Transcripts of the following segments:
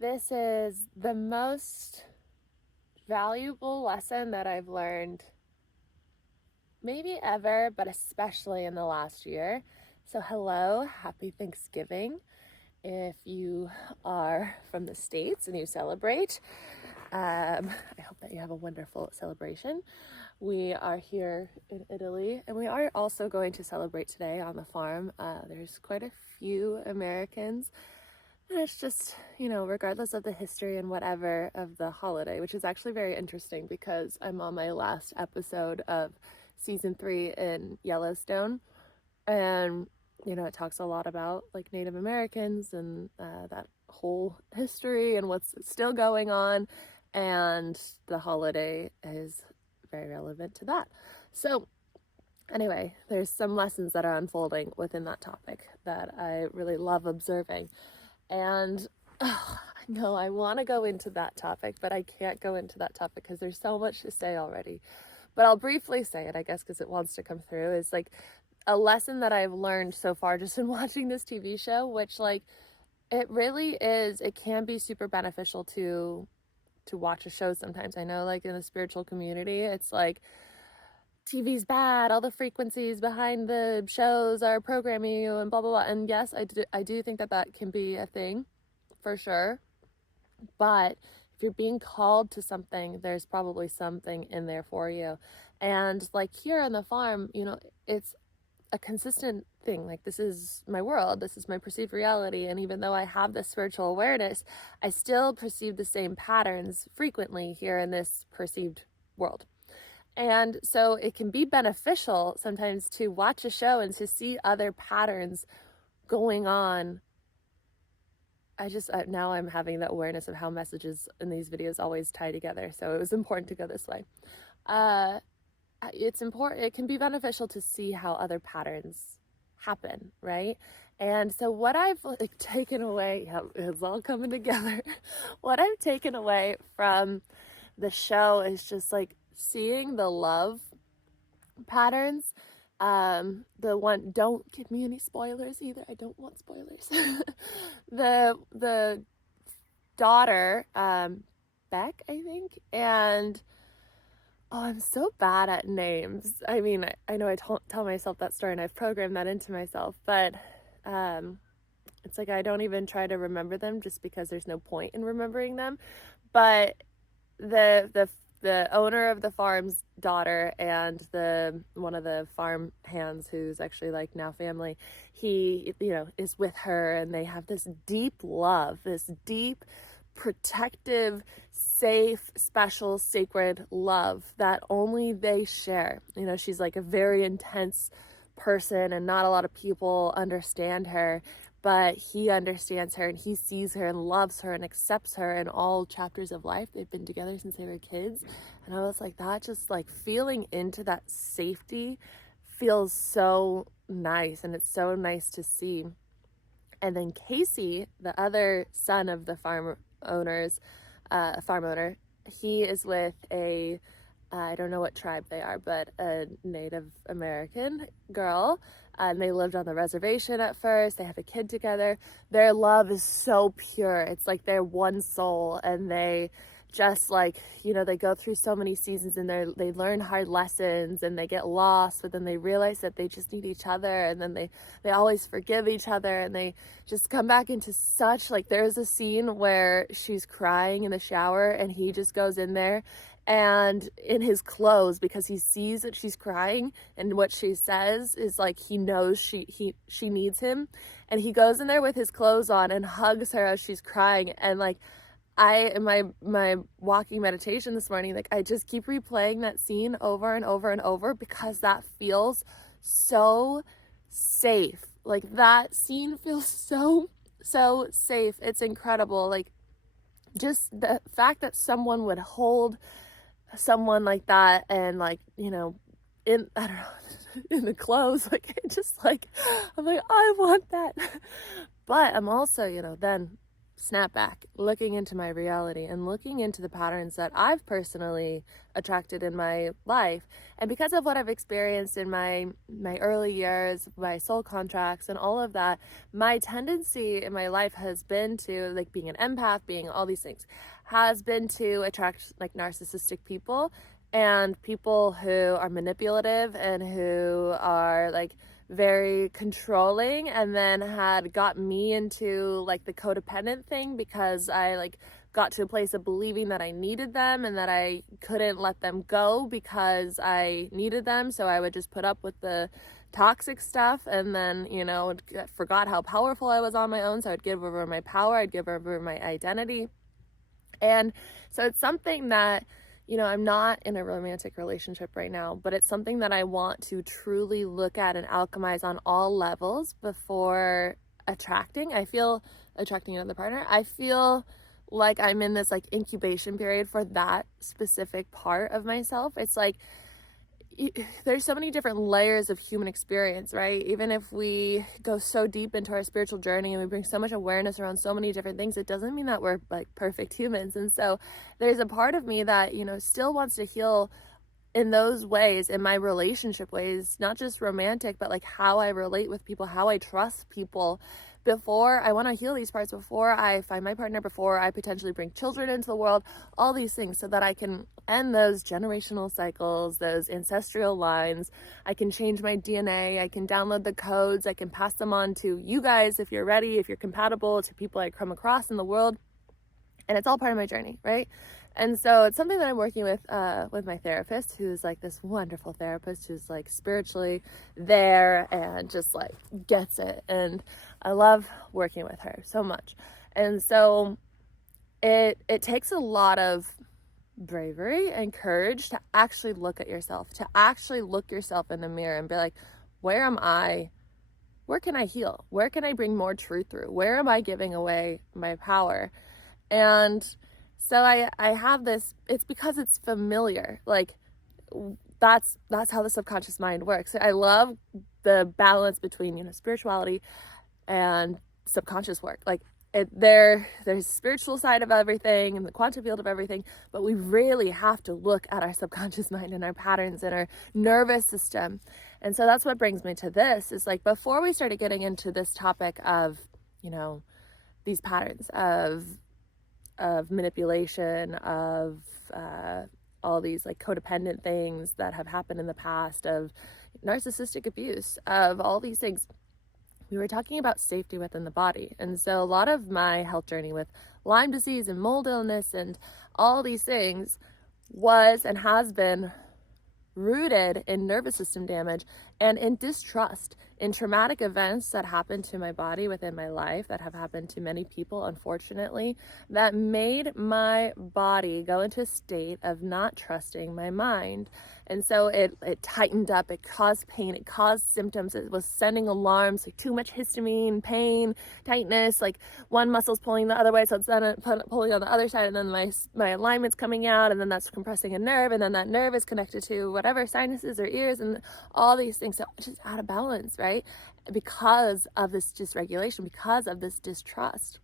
This is the most valuable lesson that I've learned maybe ever, but especially in the last year. So, hello, happy Thanksgiving. If you are from the States and you celebrate, I hope that you have a wonderful celebration. We are here in Italy, and we are also going to celebrate today on the farm. There's quite a few Americans. And it's just, regardless of the history and whatever of the holiday, which is actually very interesting because I'm on my last episode of season 3 in Yellowstone. And, it talks a lot about like Native Americans and that whole history and what's still going on. And the holiday is very relevant to that. So, anyway, there's some lessons that are unfolding within that topic that I really love observing. And I know I want to go into that topic, but I can't go into that topic because there's so much to say already. But I'll briefly say it, I guess, because it wants to come through. Is like a lesson that I've learned so far just in watching this TV show, which like it really is, it can be super beneficial to watch a show sometimes. I know like in the spiritual community, it's like TV's bad, all the frequencies behind the shows are programming you and blah, blah, blah. And yes, I do think that that can be a thing for sure. But if you're being called to something, there's probably something in there for you. And like here on the farm, it's a consistent thing. Like this is my world, this is my perceived reality. And even though I have this spiritual awareness, I still perceive the same patterns frequently here in this perceived world. And so it can be beneficial sometimes to watch a show and to see other patterns going on. Now I'm having the awareness of how messages in these videos always tie together. So it was important to go this way. It's important, it can be beneficial to see how other patterns happen, right? And so what I've like taken away, it's all coming together. What I've taken away from the show is just like seeing the love patterns. Don't give me any spoilers either. I don't want spoilers. the daughter, Beck, I think, and oh, I'm so bad at names. I mean, I know I tell myself that story and I've programmed that into myself, but it's like I don't even try to remember them just because there's no point in remembering them. But the owner of the farm's daughter and the one of the farm hands who's actually like now family, he is with her, and they have this deep love, this deep protective, safe, special, sacred love that only they share. She's like a very intense person and not a lot of people understand her, but he understands her and he sees her and loves her and accepts her in all chapters of life. They've been together since they were kids. And I was like, that just like feeling into that safety feels so nice, and it's so nice to see. And then Casey, the other son of the farm owner, he is with I don't know what tribe they are, but a Native American girl. And they lived on the reservation at first. They have a kid together. Their love is so pure. It's like they're one soul, and they just like, they go through so many seasons, and they learn hard lessons, and they get lost, but then they realize that they just need each other, and then they always forgive each other, and they just come back into such like, there's a scene where she's crying in the shower, and he just goes in there and in his clothes, because he sees that she's crying, and what she says is like he knows she needs him, and he goes in there with his clothes on and hugs her as she's crying. And like in my walking meditation this morning, like I just keep replaying that scene over and over and over because that feels so safe. Like that scene feels so safe. It's incredible. Like just the fact that someone would hold someone like that, and like in I don't know in the clothes, like it just like I'm like, I want that. But I'm also then snap back, looking into my reality and looking into the patterns that I've personally attracted in my life. And because of what I've experienced in my early years, my soul contracts and all of that, my tendency in my life has been to, like, being an empath, being all these things, has been to attract like narcissistic people and people who are manipulative and who are like very controlling, and then had got me into like the codependent thing because I like got to a place of believing that I needed them and that I couldn't let them go because I needed them. So I would just put up with the toxic stuff, and then, you know, forgot how powerful I was on my own. So I'd give over my power, I'd give over my identity. And so it's something that, you know, I'm not in a romantic relationship right now, but it's something that I want to truly look at and alchemize on all levels before attracting another partner. I feel like I'm in this like incubation period for that specific part of myself. It's like, there's so many different layers of human experience, right? Even if we go so deep into our spiritual journey and we bring so much awareness around so many different things, it doesn't mean that we're like perfect humans. And so there's a part of me that, you know, still wants to heal in those ways, in my relationship ways, not just romantic, but like how I relate with people, how I trust people. Before I want to heal these parts, before I find my partner, before I potentially bring children into the world, all these things, so that I can end those generational cycles, those ancestral lines. I can change my DNA, I can download the codes, I can pass them on to you guys if you're ready, if you're compatible, to people I come across in the world. And it's all part of my journey, right? And so it's something that I'm working with my therapist, who's like this wonderful therapist who's like spiritually there and just like gets it. And I love working with her so much. And so it takes a lot of bravery and courage to actually look at yourself, to actually look yourself in the mirror and be like, where am I? Where can I heal? Where can I bring more truth through? Where am I giving away my power? And so I have this, it's because it's familiar. Like that's how the subconscious mind works. I love the balance between, you know, spirituality and subconscious work. Like there's a spiritual side of everything and the quantum field of everything, but we really have to look at our subconscious mind and our patterns and our nervous system. And so that's what brings me to this, is like, before we started getting into this topic of, you know, these patterns of manipulation, of all these like codependent things that have happened in the past, of narcissistic abuse, of all these things, we were talking about safety within the body. And so a lot of my health journey with Lyme disease and mold illness and all these things was and has been rooted in nervous system damage and in distrust, in traumatic events that happened to my body within my life, that have happened to many people, unfortunately, that made my body go into a state of not trusting my mind. And so it tightened up, it caused pain, it caused symptoms, it was sending alarms, like too much histamine, pain, tightness, like one muscle's pulling the other way, so it's then pulling on the other side, and then my alignment's coming out, and then that's compressing a nerve, and then that nerve is connected to whatever, sinuses or ears, and all these things. So it's just out of balance, right? Because of this dysregulation, because of this distrust.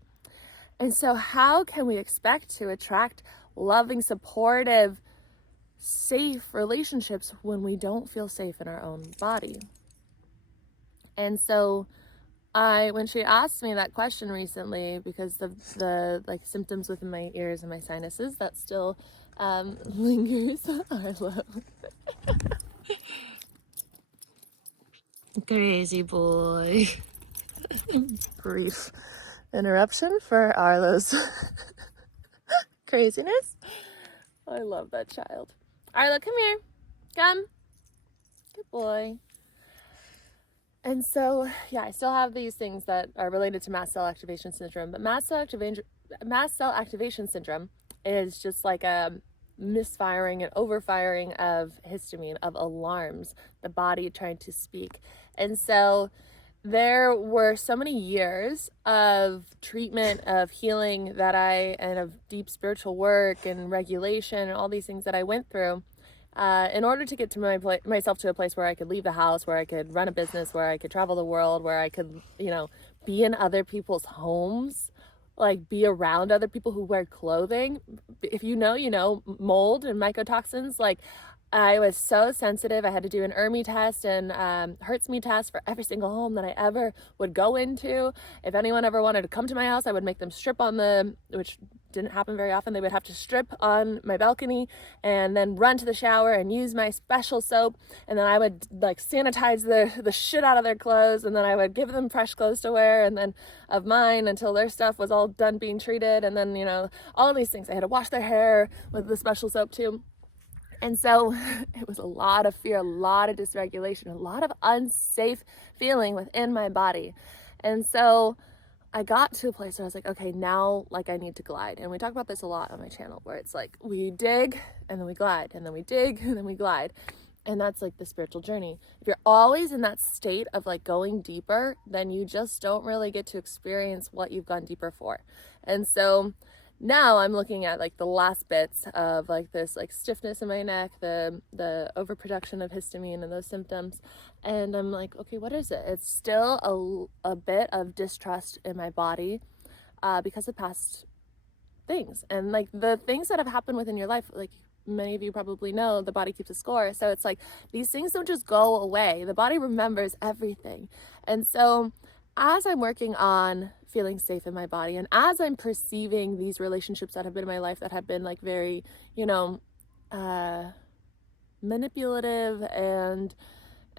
And so how can we expect to attract loving, supportive, safe relationships when we don't feel safe in our own body? And so when she asked me that question recently, because of the like symptoms within my ears and my sinuses, that still lingers. I love crazy boy. Brief interruption for Arlo's craziness. I love that child. Arlo, come here. Come. Good boy. And so, yeah, I still have these things that are related to mast cell activation syndrome. But mast cell activation syndrome is just like a misfiring and overfiring of histamine, of alarms, the body trying to speak. And so there were so many years of treatment, of healing and of deep spiritual work and regulation and all these things that I went through in order to get to myself to a place where I could leave the house, where I could run a business, where I could travel the world, where I could, you know, be in other people's homes like be around other people who wear clothing. If you know, mold and mycotoxins, like I was so sensitive. I had to do an ERMI test and Hertz me test for every single home that I ever would go into. If anyone ever wanted to come to my house, I would make them strip on which didn't happen very often. They would have to strip on my balcony and then run to the shower and use my special soap. And then I would like sanitize the shit out of their clothes. And then I would give them fresh clothes to wear and then of mine until their stuff was all done being treated. And then, all of these things. I had to wash their hair with the special soap too. And so it was a lot of fear, a lot of dysregulation, a lot of unsafe feeling within my body. And so I got to a place where I was like, okay, now like I need to glide. And we talk about this a lot on my channel where it's like we dig and then we glide and then we dig and then we glide. And that's like the spiritual journey. If you're always in that state of like going deeper, then you just don't really get to experience what you've gone deeper for. And so now I'm looking at like the last bits of like this like stiffness in my neck, the overproduction of histamine and those symptoms. And I'm like, okay, what is it? It's still a bit of distrust in my body because of past things. And like the things that have happened within your life, like many of you probably know, the body keeps a score. So it's like these things don't just go away. The body remembers everything. And so as I'm working on feeling safe in my body and as I'm perceiving these relationships that have been in my life that have been like very, manipulative and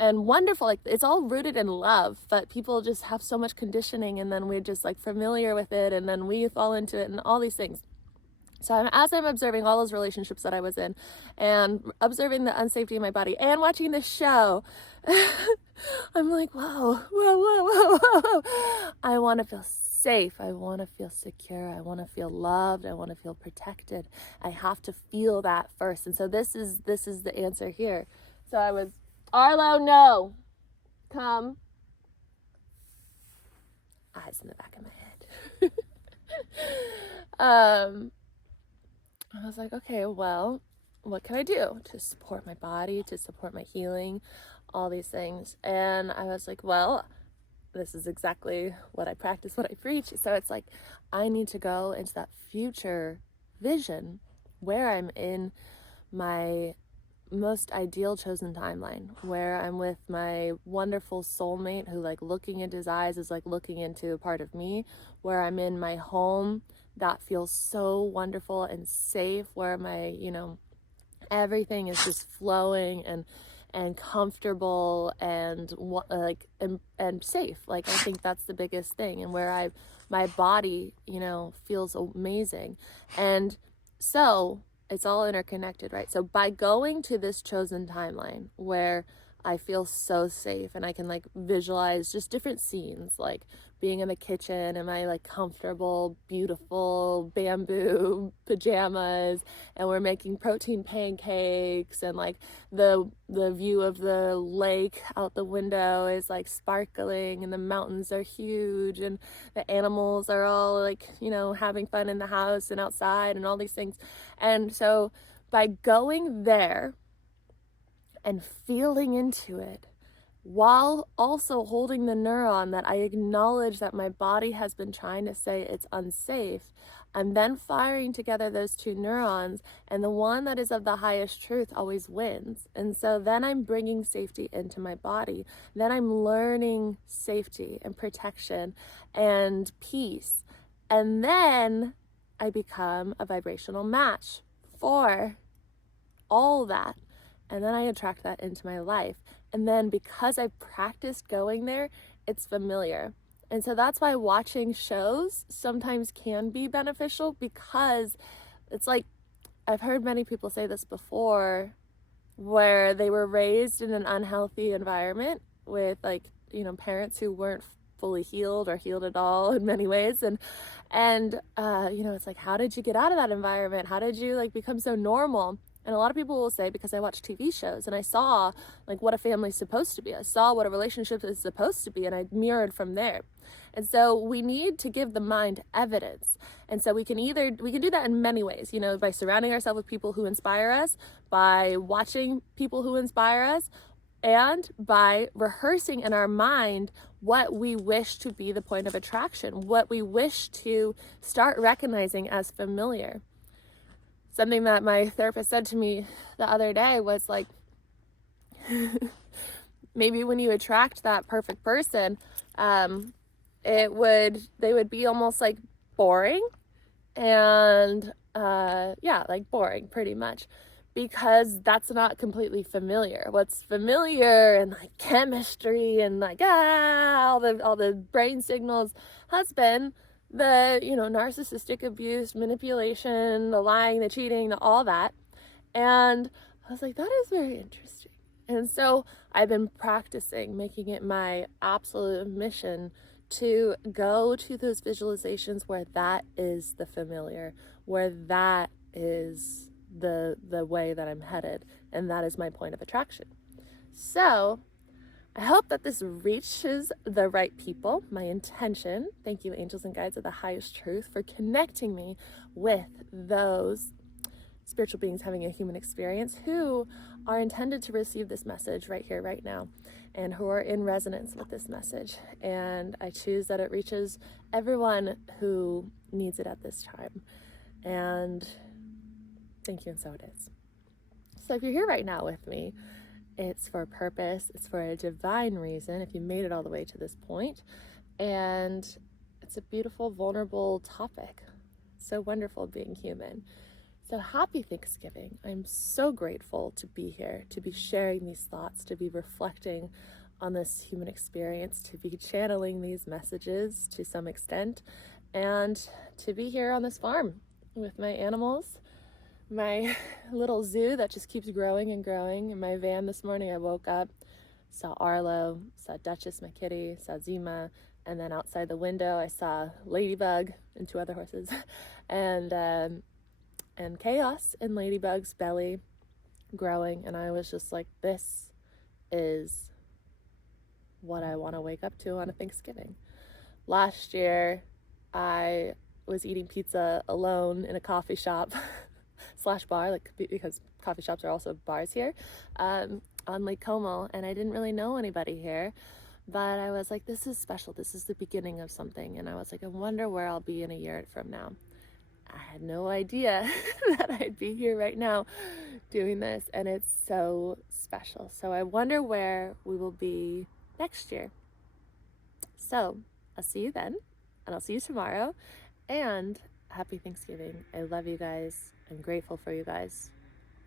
wonderful, like it's all rooted in love, but people just have so much conditioning and then we're just like familiar with it and then we fall into it and all these things. So as I'm observing all those relationships that I was in and observing the unsafety in my body and watching this show, I'm like, whoa. I want to feel safe. I want to feel secure. I want to feel loved. I want to feel protected. I have to feel that first. And so this is the answer here. So I was, Arlo, no, come. Eyes in the back of my head. I was like, okay, well, what can I do to support my body, to support my healing, all these things? And I was like, well, this is exactly what I practice, what I preach. So it's like, I need to go into that future vision where I'm in my most ideal chosen timeline, where I'm with my wonderful soulmate who like looking into his eyes is like looking into a part of me, where I'm in my home that feels so wonderful and safe, where my, everything is just flowing and comfortable and like and safe. Like I think that's the biggest thing, and where my body, feels amazing. And so it's all interconnected, right? So by going to this chosen timeline where I feel so safe and I can like visualize just different scenes, like being in the kitchen in my like comfortable, beautiful bamboo pajamas, and we're making protein pancakes, and like the view of the lake out the window is like sparkling, and the mountains are huge, and the animals are all like, having fun in the house and outside and all these things. And so by going there and feeling into it, while also holding the neuron that I acknowledge that my body has been trying to say it's unsafe, I'm then firing together those two neurons, and the one that is of the highest truth always wins. And so then I'm bringing safety into my body. Then I'm learning safety and protection and peace. And then I become a vibrational match for all that. And then I attract that into my life. And then because I've practiced going there, it's familiar. And so that's why watching shows sometimes can be beneficial, because it's like, I've heard many people say this before, where they were raised in an unhealthy environment with like, parents who weren't fully healed or healed at all in many ways. And it's like, how did you get out of that environment? How did you like become so normal? And a lot of people will say, because I watch TV shows and I saw like what a family's supposed to be. I saw what a relationship is supposed to be, and I mirrored from there. And so we need to give the mind evidence. And so we can do that in many ways, by surrounding ourselves with people who inspire us, by watching people who inspire us, and by rehearsing in our mind what we wish to be the point of attraction, what we wish to start recognizing as familiar. Something that my therapist said to me the other day was like, maybe when you attract that perfect person, they would be almost like boring, and like boring pretty much, because that's not completely familiar. What's familiar and like chemistry and like all the brain signals has been the narcissistic abuse, manipulation, the lying, the cheating, all that. And I was like, that is very interesting. And so I've been practicing, making it my absolute mission to go to those visualizations where that is the familiar, where that is the way that I'm headed, and that is my point of attraction. So I hope that this reaches the right people. My intention, thank you, angels and guides of the highest truth, for connecting me with those spiritual beings having a human experience who are intended to receive this message right here, right now, and who are in resonance with this message. And I choose that it reaches everyone who needs it at this time. And thank you, and so it is. So if you're here right now with me, it's for a purpose, it's for a divine reason, if you made it all the way to this point. And it's a beautiful, vulnerable topic. So wonderful being human. So happy Thanksgiving. I'm so grateful to be here, to be sharing these thoughts, to be reflecting on this human experience, to be channeling these messages to some extent, and to be here on this farm with my animals, my little zoo that just keeps growing and growing. In my van this morning, I woke up, saw Arlo, saw Duchess, my kitty, saw Zima, and then outside the window, I saw Ladybug and 2 other horses, and Chaos in Ladybug's belly growing. And I was just like, this is what I want to wake up to on a Thanksgiving. Last year, I was eating pizza alone in a coffee shop / bar, like, because coffee shops are also bars here, on Lake Como, and I didn't really know anybody here, but I was like, this is special. This is the beginning of something. And I was like, I wonder where I'll be in a year from now. I had no idea that I'd be here right now doing this, and it's so special. So I wonder where we will be next year. So I'll see you then, and I'll see you tomorrow, and happy Thanksgiving. I love you guys. I'm grateful for you guys.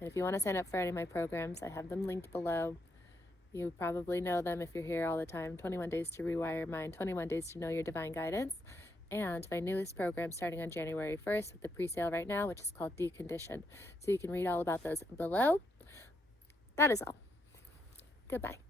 And if you want to sign up for any of my programs, I have them linked below. You probably know them if you're here all the time. 21 Days to Rewire Your Mind, 21 Days to Know Your Divine Guidance, and my newest program starting on January 1st with the pre-sale right now, which is called Decondition. So you can read all about those below. That is all. Goodbye.